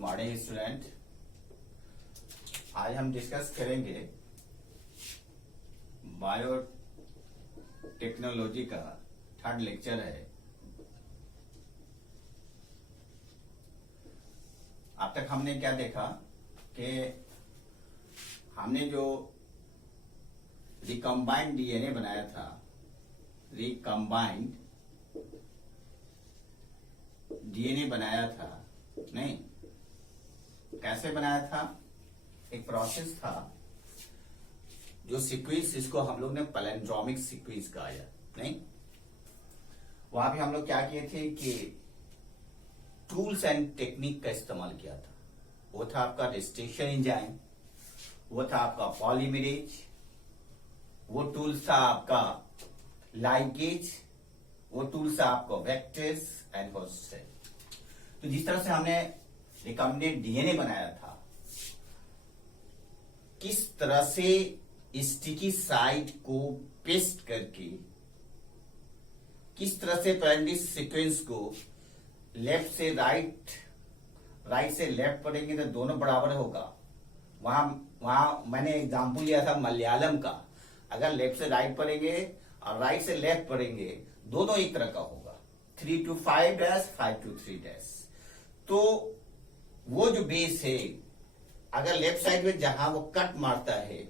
Morning student. आज हम discuss करेंगे बायोटेक्नोलॉजी का थर्ड लेक्चर है। अब तक हमने क्या देखा कि हमने जो रिकम्बाइंड डीएनए बनाया था, रिकम्बाइंड डीएनए बनाया था, नहीं कैसे बनाया था? एक प्रोसेस था जो सीक्वेंस, इसको हम लोग ने पैलिंड्रोमिक सीक्वेंस कहा जाए, नहीं वहां पे हम लोग क्या किए थे कि टूल्स एंड टेक्निक का इस्तेमाल किया था। वो था आपका रेस्ट्रिक्शन एंजाइम, वो था आपका पॉलीमरेज, वो टूल्स था आपका लाइगेज, वो टूल्स था आपका वेक्टर्स एंड होस्ट सेल। तो जिस तरह से हमने रिकम्बिनेंट डीएनए बनाया था, किस तरह से स्टिकी साइट को पेस्ट करके, किस तरह से पैरेंटल सीक्वेंस को लेफ्ट से राइट, राइट से लेफ्ट पढ़ेंगे तो दोनों बराबर होगा। वहां मैंने एग्जांपल लिया था मलयालम का। अगर लेफ्ट से राइट पढ़ेंगे और राइट से लेफ्ट पढ़ेंगे, दोनों एक तरह का होगा। 3 to 5 डैश, 5 to 3 डैश। तो वो जो बेस है, अगर लेफ्ट साइड में जहां वो कट मारता है,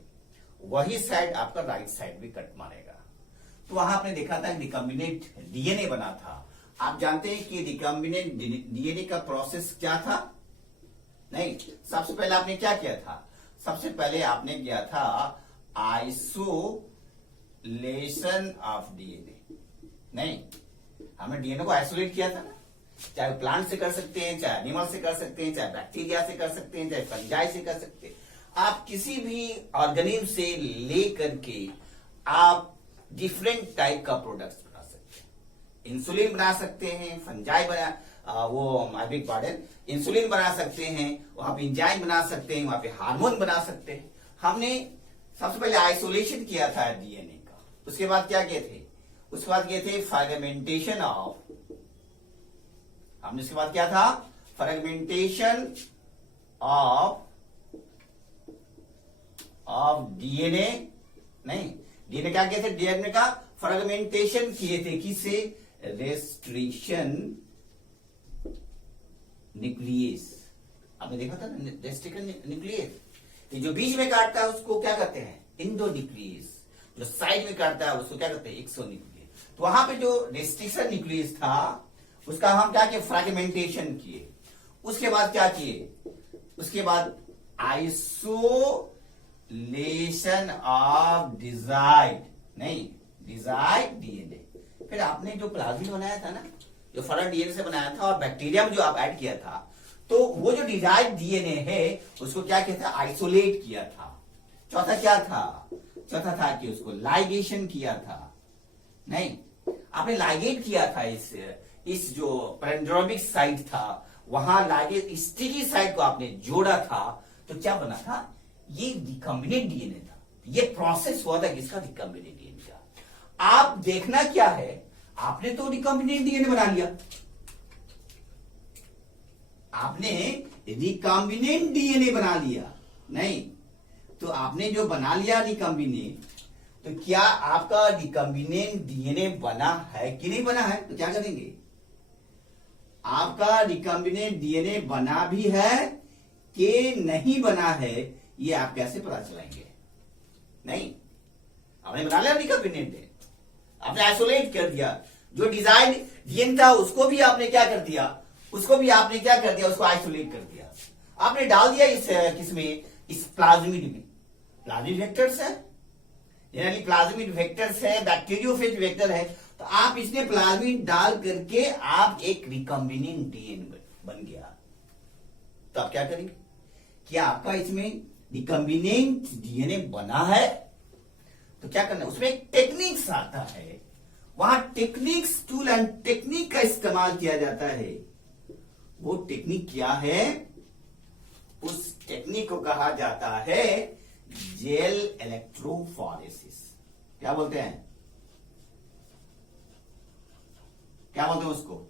वही साइड आपका राइट साइड भी कट मारेगा। तो वहां आपने देखा था रिकम्बिनेंट डीएनए बना था। आप जानते हैं कि रिकम्बिनेंट डीएनए का प्रोसेस क्या था? नहीं, सबसे पहले आपने क्या किया था? सबसे पहले आपने किया था आइसोलेशन ऑफ डीएनए। नहीं, हमने डीएनए को आइसोलेट किया था ना। चाहे प्लांट से कर सकते हैं, चाहे एनिमल से कर सकते हैं, चाहे बैक्टीरिया से कर सकते हैं, चाहे फंजाई से कर सकते हैं। आप किसी भी ऑर्गेनिज्म से लेकर के आप डिफरेंट टाइप का प्रोडक्ट्स बना सकते हैं। इंसुलिन बना सकते हैं, फंजाई इंसुलिन बना सकते हैं, वहां पे एंजाइम बना सकते हैं, वहां पे हार्मोन बना सकते हैं। हमने सबसे पहले आइसोलेशन किया था डीएनए का। उसके बाद क्या किए थे? उसके बाद किए थे फ्रेगमेंटेशन ऑफ, हमने इसके बाद क्या था? Fragmentation of DNA. नहीं, डीएनए क्या किए थे? डीएनए का फ्रेगमेंटेशन किए थे। किससे? Restriction nucleus. आपने देखा था ना, रेस्ट्रिक्शन न्यूक्लियस। ये जो बीच में काटता है उसको क्या कहते हैं? Indo nucleus. जो साइड में काटता है उसको क्या कहते हैं? एक्सो न्यूक्लियस। तो वहां पे जो रेस्ट्रिक्शन न्यूक्लियस था, उसका हम क्या किए? फ्रेगमेंटेशन किए। उसके बाद क्या किए? उसके बाद आइसोलेशन ऑफ डिजाइड, नहीं डिजाइड डीएनए। फिर आपने जो प्लाज्मिड बनाया था ना, जो फॉरेन डीएनए से बनाया था, और बैक्टीरिया में जो आप ऐड किया था, तो वो जो डिजाइड डीएनए है उसको क्या कहते हैं? आइसोलेट किया था। चौथा क्या था? चौथा था कि उसको लाइगेशन किया था। नहीं, आपने लाइगेट किया था। इस जो पैलिंड्रोमिक साइट था, वहां लाइगेट स्टिकी साइट को आपने जोड़ा था। तो क्या बना था? ये रिकम्बिनेंट डीएनए था। ये प्रोसेस हुआ था किसका? रिकम्बिनेंट डीएनए का। आप देखना क्या है, आपने तो रिकम्बिनेंट डीएनए बना लिया। आपने रिकम्बिनेंट डीएनए बना लिया। नहीं, तो आपने जो बना लिया रिकम्बिनेंट, तो क्या आपका रिकम्बिनेंट डीएनए बना है कि नहीं बना है? तो क्या करेंगे? आपका रिकम्बिनेंट डीएनए बना भी है कि नहीं बना है, ये आप कैसे पता चलाएंगे? नहीं, आपने बना लिया रिकम्बिनेंट, आपने आइसोलेट कर दिया। जो डिजाइन डीएनए था उसको भी आपने क्या कर दिया? उसको भी आपने क्या कर दिया? उसको आइसोलेट कर दिया। आपने डाल दिया इस किसमें? इस प्लाज्मिड में। प्लाज्मिड वेक्टर्स है, जनरली प्लाज्मिड वेक्टर्स है, बैक्टीरियोफेज वेक्टर है। तो आप इसमें प्लाज्मिड डाल करके आप एक रिकम्बिनेंट डीएनए बन गया। तो आप क्या करेंगे? क्या आपका इसमें रिकम्बिनेंट डीएनए बना है? तो क्या करना है? उसमें एक टेक्निक्स आता है। वहां टेक्निक्स, टूल एंड टेक्निक का इस्तेमाल किया जाता है। वो टेक्निक क्या है? उस टेक्निक को कहा जाता है जेल इलेक्ट्रोफोरेसिस। क्या बोलते हैं? क्या बोलते हैं उसको?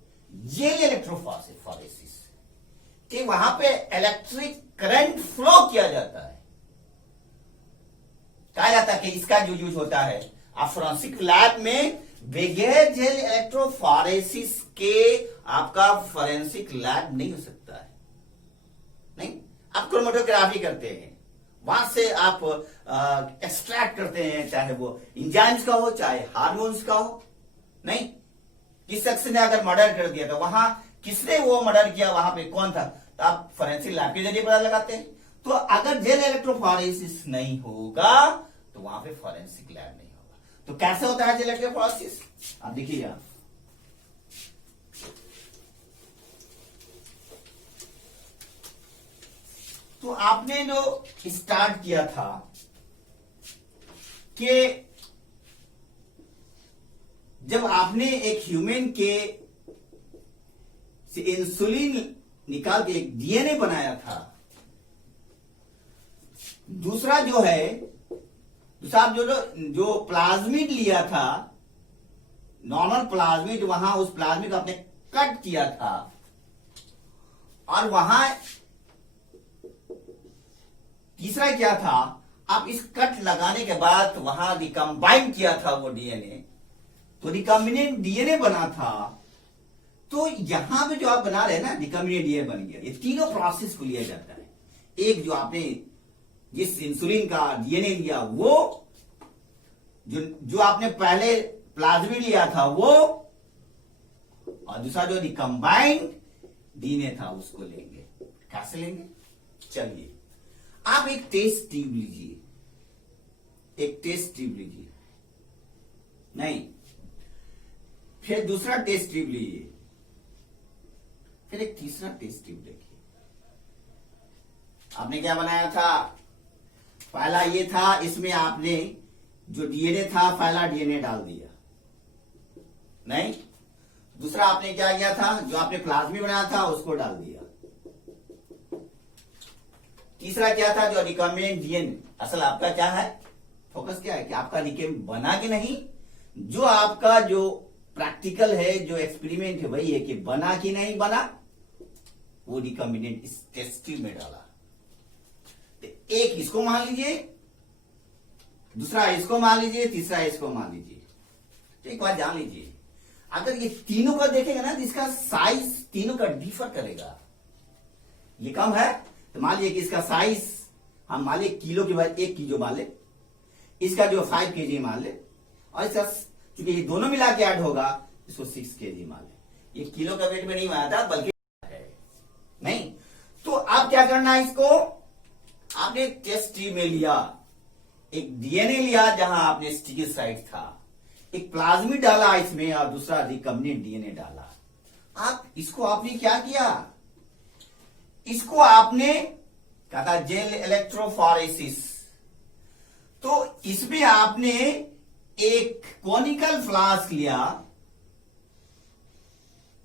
Gel electrophoresis. कि वहां पे इलेक्ट्रिक करंट फ्लो किया जाता है। कहा जाता है कि इसका जो यूज होता है आप फोरेंसिक लैब में बगैर जेल इलेक्ट्रोफॉरेसिस के आपका फोरेंसिक लैब नहीं हो सकता है। नहीं, आप क्रोमेटोग्राफी करते हैं, वहां से आप एक्सट्रैक्ट करते हैं, चाहे वो इंजाइम्स का हो चाहे हार्मोन्स का हो। नहीं, किस शख्स ने अगर मर्डर कर दिया तो वहां किसने वो मर्डर किया, वहां पे कौन था, तो आप फोरेंसिक लैब के जरिए पता लगाते हैं। तो अगर जेल इलेक्ट्रोफॉरेसिस नहीं होगा तो वहां पे फोरेंसिक लैब नहीं होगा। तो कैसे होता है जेल इलेक्ट्रोफॉरेसिस, आप देखिए यहां तो आपने जो स्टार्ट किया था कि जब आपने एक ह्यूमन के से इंसुलिन निकाल के एक डीएनए बनाया था, दूसरा जो है दूसरा जो प्लाज्मिड लिया था, नॉर्मल प्लाज्मिड, वहां उस प्लाज्मिड को आपने कट किया था और वहां तीसरा क्या था, आप इस कट लगाने के बाद वहां रिकम्बाइन किया था वो डीएनए, तो रिकम्बिनेंट डीएनए बना था। तो यहां पे जो आप बना रहे हैं ना, रिकम्बिनेंट डीएनए बन गया। ये तीनों प्रोसेस को लिया जाता है। एक जो आपने जिस इंसुलिन का डीएनए लिया वो, जो आपने पहले प्लाज्मिड लिया था वो, और दूसरा जो रिकम्बाइंड डीएनए था उसको लेंगे। कैसे लेंगे, चलिए आप एक टेस्ट ट्यूब लीजिए, एक टेस्ट ट्यूब लीजिए, नहीं, फिर दूसरा टेस्ट ट्यूब लीजिए, फिर एक तीसरा टेस्ट ट्यूब देखिए। आपने क्या बनाया था, पहला ये था, इसमें आपने जो डीएनए था पहला डीएनए डाल दिया, नहीं, दूसरा आपने क्या किया था, जो आपने प्लाज्मिड बनाया था उसको डाल दिया, तीसरा क्या था, जो रिकम्बिनेंट डीएनए। असल आपका क्या है, फोकस क्या है कि आपका रिकम्बिनेंट बना कि नहीं। जो आपका जो प्रैक्टिकल है, जो एक्सपेरिमेंट है, वही है कि बना कि नहीं बना। वो रिकम्बिनेंट इस टेस्ट ट्यूब में डाला, तो एक इसको मान लीजिए, दूसरा इसको मान लीजिए, तीसरा इसको मान लीजिए। तो एक बात जान लीजिए, अगर ये तीनों का देखेगा ना तो इसका साइज तीनों का डिफर करेगा। ये कम है तो मान लीजिए कि इसका साइज हम मान ले किलो के बाद 1 किलो मान ले, इसका जो 5 केजी मान ले, और इसका क्योंकि ये दोनों मिला के ऐड होगा इसको 6 केजी मान ले। ये किलो का वेट में नहीं आया था बल्कि है, नहीं। तो आप क्या करना है, इसको आपने टेस्ट ट्यूब में लिया, एक डीएनए लिया जहां आपने स्टिकी साइट था, एक प्लाज्मिड डाला इसमें और दूसरा रिकम्बिनेंट डीएनए डाला। आप इसको आपने क्या किया, इसको आपने कहा था जेल इलेक्ट्रोफॉरेसिस। तो इसमें आपने एक कॉनिकल फ्लास्क लिया,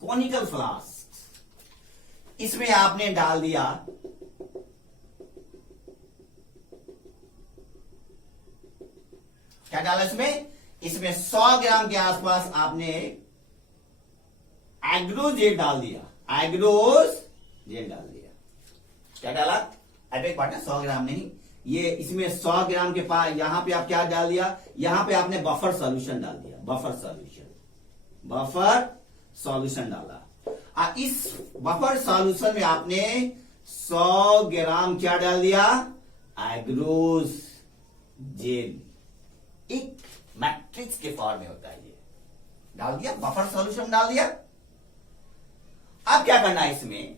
कॉनिकल फ्लास्क, इसमें आपने डाल दिया क्या डाला इसमें 100 ग्राम के आसपास आपने एग्रोज जेल डाल दिया, एग्रोज जेल डाल दिया। क्या डाला, एपेक पार्टनर 100 ग्राम नहीं, ये इसमें 100 ग्राम के पास यहां पे आप क्या डाल दिया, यहां पे आपने बफर सॉल्यूशन डाल दिया, बफर सॉल्यूशन डाला। इस बफर सॉल्यूशन में आपने 100 ग्राम क्या डाल दिया, एग्रोज जेल, एक मैट्रिक्स के फॉर्म में होता है, ये डाल दिया, बफर सॉल्यूशन डाल दिया। अब क्या करना है इसमें,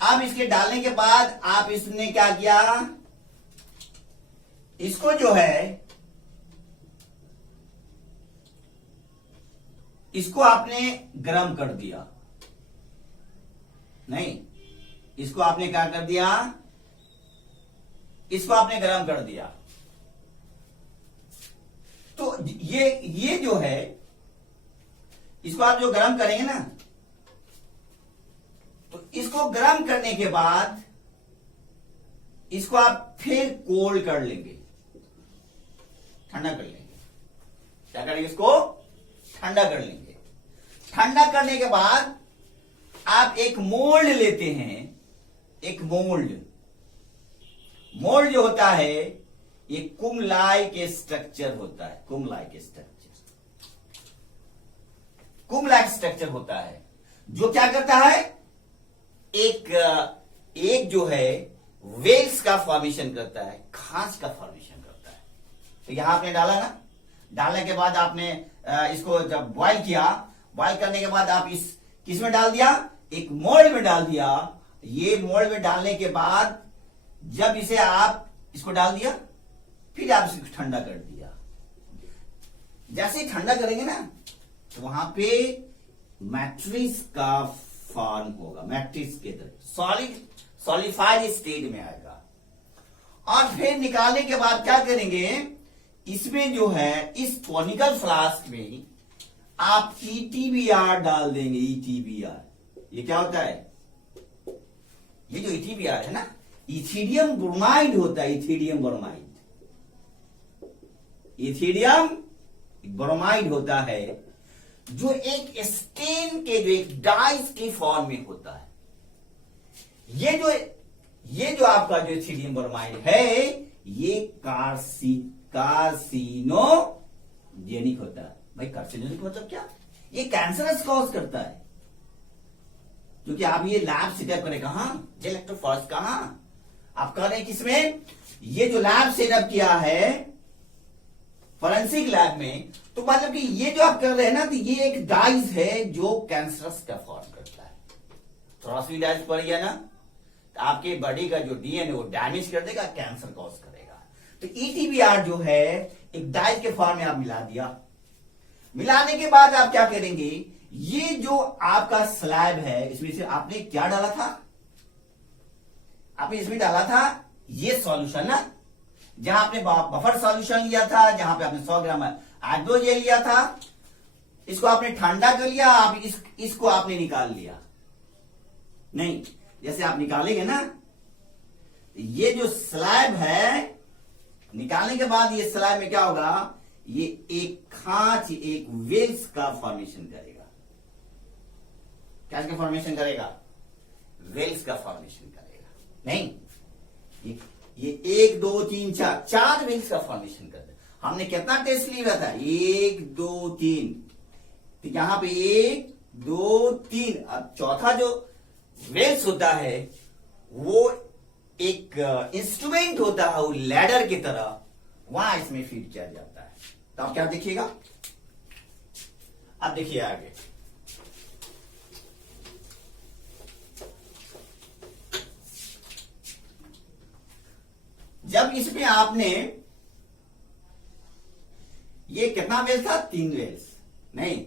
अब इसके डालने के बाद आप इसने क्या किया, इसको जो है इसको आपने गर्म कर दिया, नहीं, इसको आपने क्या कर दिया, इसको आपने गर्म कर दिया। तो ये जो है, इसको आप जो गर्म करेंगे ना, तो इसको गर्म करने के बाद इसको आप फिर कोल्ड कर लेंगे, ठंडा कर लेंगे। क्या करेंगे, इसको ठंडा कर लेंगे। ठंडा करने के बाद आप एक मोल्ड लेते हैं, एक मोल्ड जो होता है ये कुम्लाई के स्ट्रक्चर होता है, कुम्लाई के स्ट्रक्चर होता है, जो क्या करता है, एक जो है वेल्स का फॉर्मेशन करता है, खांच का फॉर्मेशन करता है। तो यहां आपने डाला ना, डालने के बाद आपने इसको जब बॉईल किया, बॉईल करने के बाद आप इस किस में डाल दिया, एक मोल्ड में डाल दिया। ये मोल्ड में डालने के बाद जब इसे आप इसको डाल दिया, फिर आप इसको ठंडा कर दिया। जैसे ही ठंडा करेंगे ना, तो वहां पे मैट्रिक्स का फॉर्म होगा, मैट्रिक्स के तरह सॉलिडिफाइड स्टेट में आएगा। और फिर निकालने के बाद क्या करेंगे, इसमें जो है इस कॉनिकल फ्लास्क में आप ETBR डाल देंगे। ETBR ये क्या होता है, ये जो ETBR है ना, इथिडियम ब्रोमाइड होता है, इथिडियम ब्रोमाइड होता है, जो एक स्टेन के, जो एक डाइस के फॉर्म में होता है। ये जो आपका जो इथिडियम ब्रोमाइड है, ये कार्सिनोजेनिक होता है। भाई कार्सिनोजेनिक मतलब क्या, ये कैंसरस कॉज करता है। क्योंकि आप ये लैब सेटअप करें कहां, इलेक्ट्रोफॉरेस्ट कहां आप कर रहे हैं, किसमें, ये जो लैब सेटअप किया है फॉरेंसिक लैब में, तो मतलब कि ये जो आप कर रहे हैं ना, तो ये एक डाइस है जो कैंसरस का फॉर्म करता है। थोड़ा सी डाइस पड़ गया ना, तो आपके बॉडी का जो DNA वो डैमेज कर देगा, कैंसर कॉज करेगा। तो ETBR जो है एक डाइस के फॉर्म में आप मिला दिया। मिलाने के बाद आप क्या करेंगे, ये जो आपका स्लैब है, इसमें से आपने क्या डाला था, आपने इसमें डाला था ये सॉल्यूशन ना, जहां आपने बफर सॉल्यूशन लिया था, जहां पे आपने 100 ग्राम हाइड्रोजेल लिया था, इसको आपने ठंडा कर लिया, आप इसको आपने निकाल लिया। नहीं, जैसे आप निकालेंगे ना, ये जो स्लैब है, निकालने के बाद ये स्लैब में क्या होगा, ये एक खांच, एक वेल्स का फॉर्मेशन करेगा। क्या का फॉर्मेशन करेगा, वेल्स का फॉर्मेशन करेगा। नहीं, ये 1 2 3 4 वेल्स का फॉर्मेशन करता है। हमने कितना टेस्ट लिया था, 1 2 3, तो यहां पे 1 2 3, अब चौथा जो वेल्स होता है वो एक इंस्ट्रूमेंट होता है, वो लैडर की तरह वहां इसमें फीड किया जाता है। तो आप क्या देखिएगा, अब देखिए आगे, जब इसमें आपने ये कितना वेल्स था, 3 वेल्स, नहीं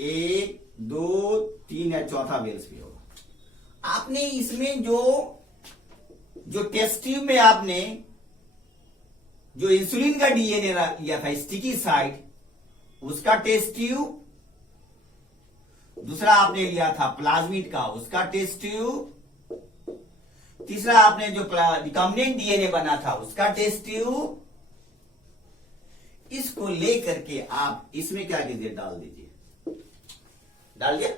1 2 3 या चौथा वेल्स भी होगा। आपने इसमें जो टेस्ट ट्यूब में आपने जो इंसुलिन का DNA लिया था, स्टिकी साइट, उसका टेस्ट ट्यूब, दूसरा आपने लिया था प्लाज्मिड का, उसका टेस्ट ट्यूब, तीसरा आपने जो रिकॉम्बिनेंट DNA बना था उसका टेस्ट ट्यूब, इसको लेकर के आप इसमें क्या कीजिए, डाल दीजिए। डाल दिया,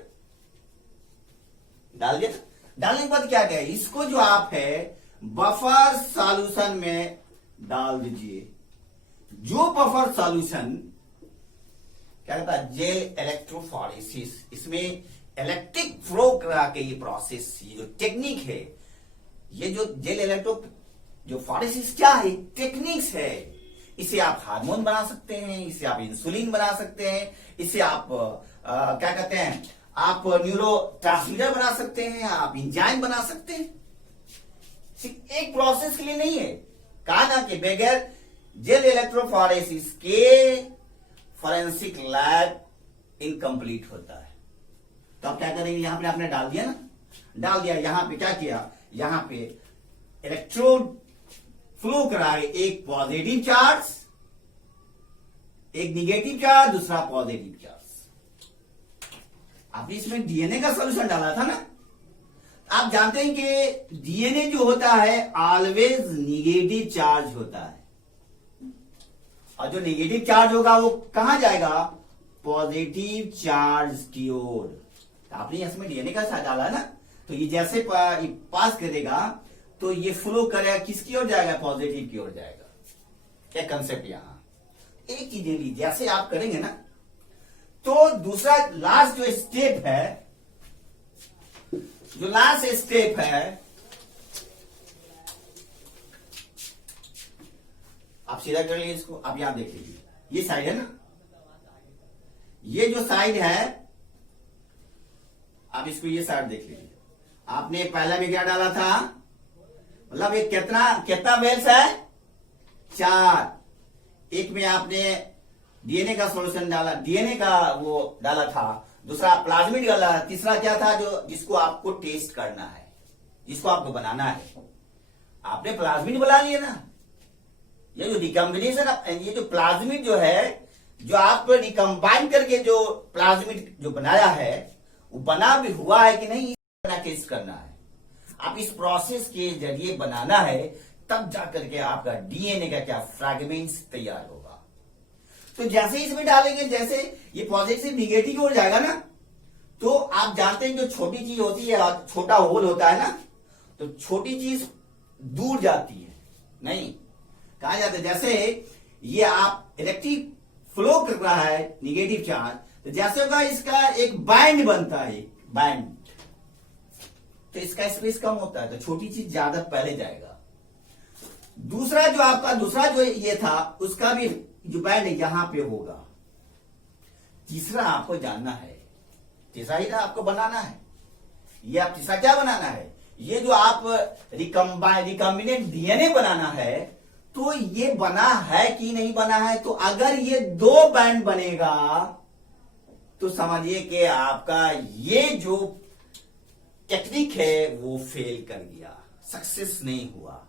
डालने के बाद क्या क्या, इसको जो आप है बफर सॉल्यूशन में डाल दीजिए। जो बफर सॉल्यूशन क्या कहता है, जेल इलेक्ट्रोफोरेसिस, इसमें इलेक्ट्रिक फ्लो करा के ये प्रोसेस, ये जो टेक्निक है, ये जो जेल इलेक्ट्रो जो फोरेसिस क्या है, टेक्निक्स है। इसे आप हार्मोन बना सकते हैं, इसे आप इंसुलिन बना सकते हैं, इसे आप क्या कहते हैं, आप न्यूरो ट्रांसमीटर बना सकते हैं, आप इंजाइम बना सकते हैं। सिर्फ एक प्रोसेस के लिए नहीं है, कहा ना कि बगैर जेल इलेक्ट्रोफोरेसिस के फॉरेंसिक लैब इनकम्प्लीट होता है। तो आप क्या करेंगे, यहां पे आपने डाल दिया ना, डाल दिया, यहां पे क्या किया, यहां पे इलेक्ट्रोड फ्लो कराए, एक पॉजिटिव चार्ज, एक निगेटिव चार्ज, दूसरा पॉजिटिव चार्ज। आपने इसमें DNA का सॉल्यूशन डाला था ना, आप जानते हैं कि DNA जो होता है ऑलवेज निगेटिव चार्ज होता है, और जो निगेटिव चार्ज होगा वो कहां जाएगा, पॉजिटिव चार्ज की ओर। आपने इसमें डीएनए का साथ डाला ना, तो ये जैसे पास करेगा तो ये फ्लो करेगा, किसकी ओर जाएगा? पॉजिटिव की ओर जाएगा। क्या कंसेप्ट यहां एक चीज ली, जैसे आप करेंगे ना तो दूसरा लास्ट जो स्टेप है, जो लास्ट स्टेप है, आप सीधा कर लीजिए इसको। आप यहां देख लीजिए, ये साइड है ना, ये जो साइड है, आप इसको ये साइड देख लीजिए। आपने पहला में क्या डाला था, मतलब ये कितना वेल्स है? 4। एक में आपने डीएनए का सॉल्यूशन डाला, डीएनए का वो डाला था, दूसरा प्लाज्मिड डाला, तीसरा क्या था जो जिसको आपको टेस्ट करना है, जिसको आपको बनाना है। आपने प्लाज्मिड बना लिया ना, ये जो रिकॉम्बिनेशन, ये जो प्लाज्मिड जो है, जो आप रिकम्बाइन करके जो प्लाज्मिड जो बनाया है, वो बना भी हुआ है कि नहीं, टेस्ट करना है। आप इस प्रोसेस के जरिए बनाना है, तब जाकर के आपका डीएनए का क्या फ्रैगमेंट्स तैयार होगा। तो जैसे इसमें डालेंगे, जैसे ये पॉजिटिव निगेटिव की ओर जाएगा ना, तो आप जानते हैं जो छोटी चीज होती है, छोटा होल होता है ना, तो छोटी चीज दूर जाती है, नहीं कहा जाता है। जैसे ये आप इलेक्ट्रिक फ्लो कर रहा है निगेटिव चार्ज, तो जैसे होगा इसका एक बैंड बनता है, बैंड, तो इसका स्पेस कम होता है, तो छोटी चीज ज्यादा पहले जाएगा। दूसरा जो आपका दूसरा जो ये था, उसका भी जो बैंड यहां पे होगा। तीसरा आपको जानना है, तीसरा ही ना आपको बनाना है, ये आप तीसरा क्या बनाना है, ये जो आप रिकॉम्बिनेंट डीएनए बनाना है, तो ये बना है कि नहीं बना है। तो अगर ये 2 बैंड बनेगा तो समझिए कि आपका ये जो टेक्निक है वो फेल कर गया, सक्सेस नहीं हुआ।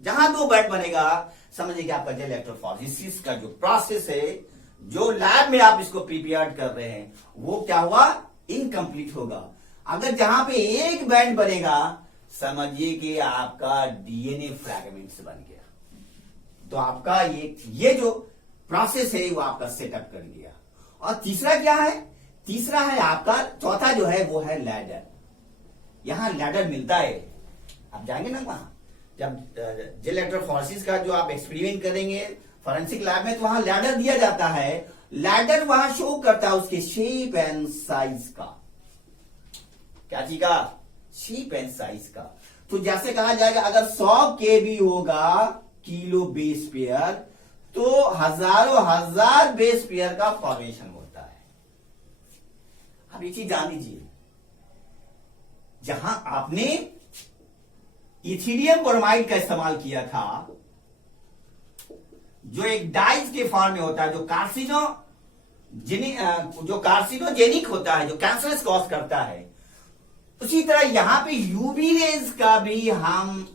जहां 2 बैंड बनेगा, समझिए कि आपका जेल इलेक्ट्रोफोरेसिस का जो प्रोसेस है, जो लैब में आप इसको प्रिपेयर कर रहे हैं, वो क्या हुआ? इनकम्प्लीट होगा। अगर जहां पे 1 बैंड बनेगा, समझिए कि आपका डीएनए फ्रैगमेंट्स बन गया। तो आपका ये जो प्रोसेस है वो आपका सेटअप कर गया। और तीसरा क्या है? तीसरा है आपका, चौथा जो है वो है लैडर। यहां लैडर मिलता है, आप जाएंगे ना वहां, जब जेल इलेक्ट्रोफोरेसिस का जो आप एक्सपेरिमेंट करेंगे फॉरेंसिक लैब में, तो वहां लैडर दिया जाता है। लैडर वहां शो करता है उसके शेप एंड साइज का। क्या चीज का? शेप एंड साइज का। तो जैसे कहा जाएगा, अगर 100 kb होगा किलो बेस पेयर, तो हजारों हजार बेस पेयर का फॉर्मेशन होता है। अब ये चीज जान लीजिए, जहां आपने इथिलियम ब्रोमाइड का इस्तेमाल किया था, जो एक डाइज के फॉर्म में होता है, जो कार्सिनोजेनिक होता है, जो कैंसरस कॉज करता है, उसी तरह यहां पे यूवी रेज का भी हम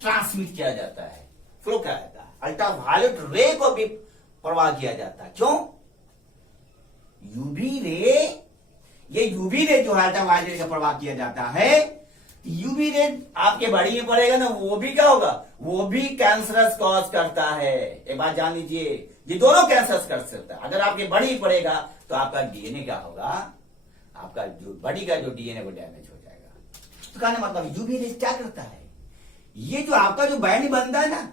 ट्रांसमिट किया जाता है, फ्लो किया जाता है। अल्ट्रावायलेट रे को भी प्रवाह किया जाता है। क्यों? यूवी रे, ये यूवी रे जो है अल्ट्रावायलेट का प्रवाह किया जाता है, यूवी रे आपके बॉडी में पड़ेगा ना, वो भी क्या होगा? वो भी कैंसरस कॉज करता है। एक बात जान लीजिए, ये दोनों कैंसरस कर सकता है। अगर आपके बॉडी में पड़ेगा तो आपका डीएनए क्या होगा? आपका जो बॉडी का जो डीएनए वो डैमेज हो जाएगा। तो कहने मतलब यूवी रे क्या करता है? ये जो आपका जो बैंड बनता है ना,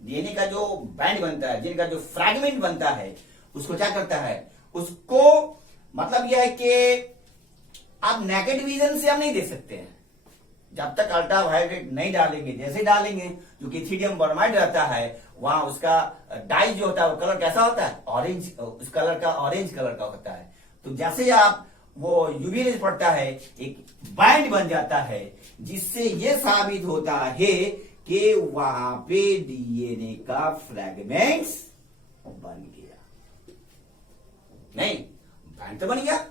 डीएनए का जो बैंड बनता है, जिनका जो फ्रैगमेंट बनता है, उसको क्या करता है? उसको मतलब यह है कि आप नेकेड विजन से हम नहीं देख सकते हैं, जब तक अल्ट्रावायलेट नहीं डालेंगे। जैसे डालेंगे, जो कि इथिलियम ब्रोमाइड रहता है, वहां उसका डाई जो होता है वो कलर कैसा होता है? ऑरेंज, उस कलर का ऑरेंज कलर का होता है। तो जैसे आप वो यूवी रेज पड़ता है, एक बैंड बन जाता है, जिससे ये साबित होता है कि वहां पे डीएनए का फ्रैगमेंट्स बन गया। नहीं, बैंड तो बन गया।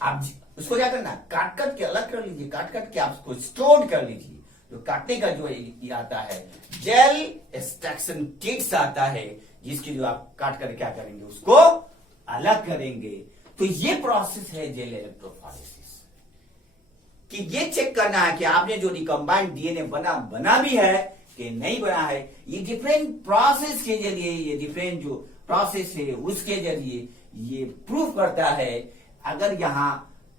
आप उसको क्या करना? काट के अलग कर लीजिए, काट के आप उसको स्टोर कर लीजिए। जो काटने का जो ये आता है, जेल एक्सट्रैक्शन किट्स आता है, जिसकी जो आप काट कर क्या करेंगे? उसको अलग करेंगे। तो ये प्रोसेस है जेल इलेक्ट्रोफोरेसिस, कि ये चेक करना है कि आपने जो रिकम्बाइंड डीएनए बना भी है कि नहीं बना है। ये डिफरेंट प्रोसेस के जरिए, ये डिफरेंट जो प्रोसेस है उसके जरिए ये प्रूफ करता है। अगर यहां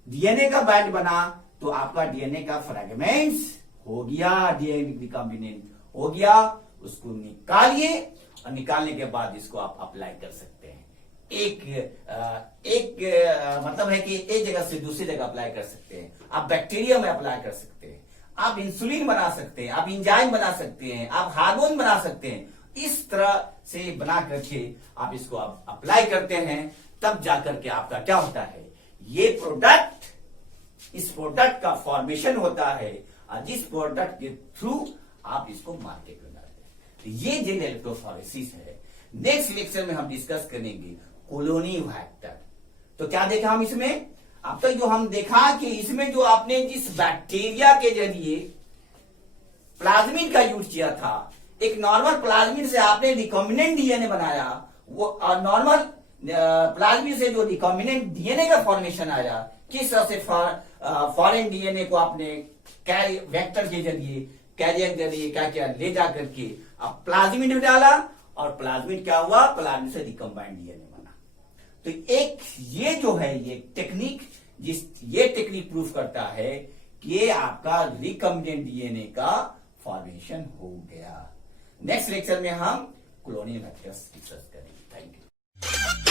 डीएनए का बैंड बना तो आपका डीएनए का फ्रेगमेंट्स हो गया, डीएनए रिकॉम्बिनेंट हो गया, उसको निकालिए और निकालने के बाद इसको आप अप्लाई कर सकते हैं। मतलब है कि एक जगह से दूसरी जगह अप्लाई कर सकते हैं, आप बैक्टीरिया में अप्लाई कर सकते हैं, आप इंसुलिन बना सकते हैं, आप इंजाइम बना सकते हैं, आप हार्मोन बना सकते हैं। इस तरह से बना करके आप इसको आप अप्लाई करते हैं, तब जाकर के आपका क्या होता है, ये प्रोडक्ट, इस प्रोडक्ट का फॉर्मेशन होता है और जिस प्रोडक्ट के थ्रू आप इसको मार्केट में डालते हैं। तो ये जेल इलेक्ट्रोफोरेसिस है। नेक्स्ट लेक्चर में हम डिस्कस करेंगे कॉलोनी फैक्टर। तो क्या देखा हम इसमें, अब तक जो हम देखा कि इसमें जो आपने जिस बैक्टीरिया के जरिए प्लाज्मिड का यूज किया था, एक नॉर्मल प्लाज्मिड से आपने रिकॉम्बिनेंट डीएनए बनाया, वो नॉर्मल प्लाज्मिड से जो रिकॉम्बिनेंट डीएनए का फॉर्मेशन आया, किस तरह से फॉरेन डीएनए को आपने वेक्टर के जरिए, कैरियर के जरिए क्या क्या ले जा करके अब प्लाज्मिड में डाला और प्लाज्मिड क्या हुआ, प्लाज्मिड से रिकम्बाइंड डीएनए बना। तो एक ये जो है ये टेक्निक, ये टेक्निक प्रूफ करता है कि ये आपका रिकम्बिनेंट डीएनए का फॉर्मेशन हो गया। नेक्स्ट लेक्चर में हम कॉलोनी फैक्टर्स डिस्कस करेंगे। Thank you.